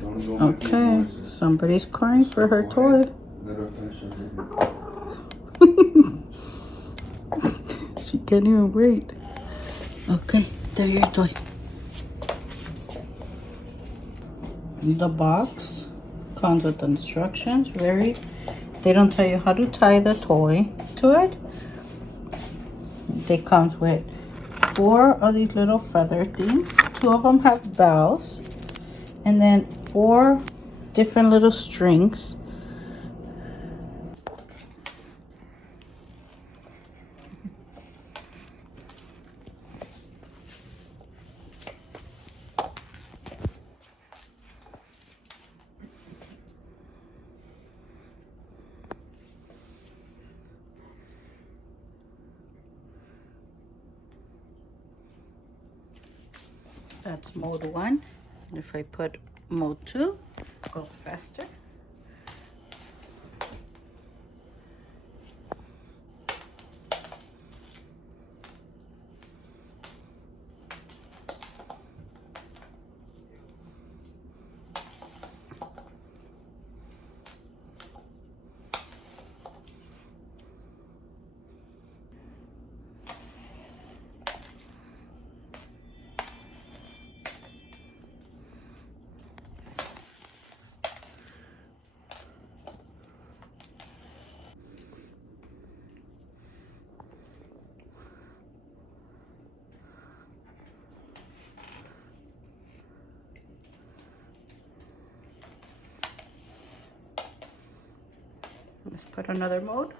Okay, somebody's crying for her toy. She can't even wait. Okay, there's your toy. The box comes with instructions. They don't tell you how to tie the toy to it. They comes with 4 of these little feather things. 2 of them have bells, and then 4 different little strings. That's mode 1. If I put mode 2, go faster. Let's put another mode.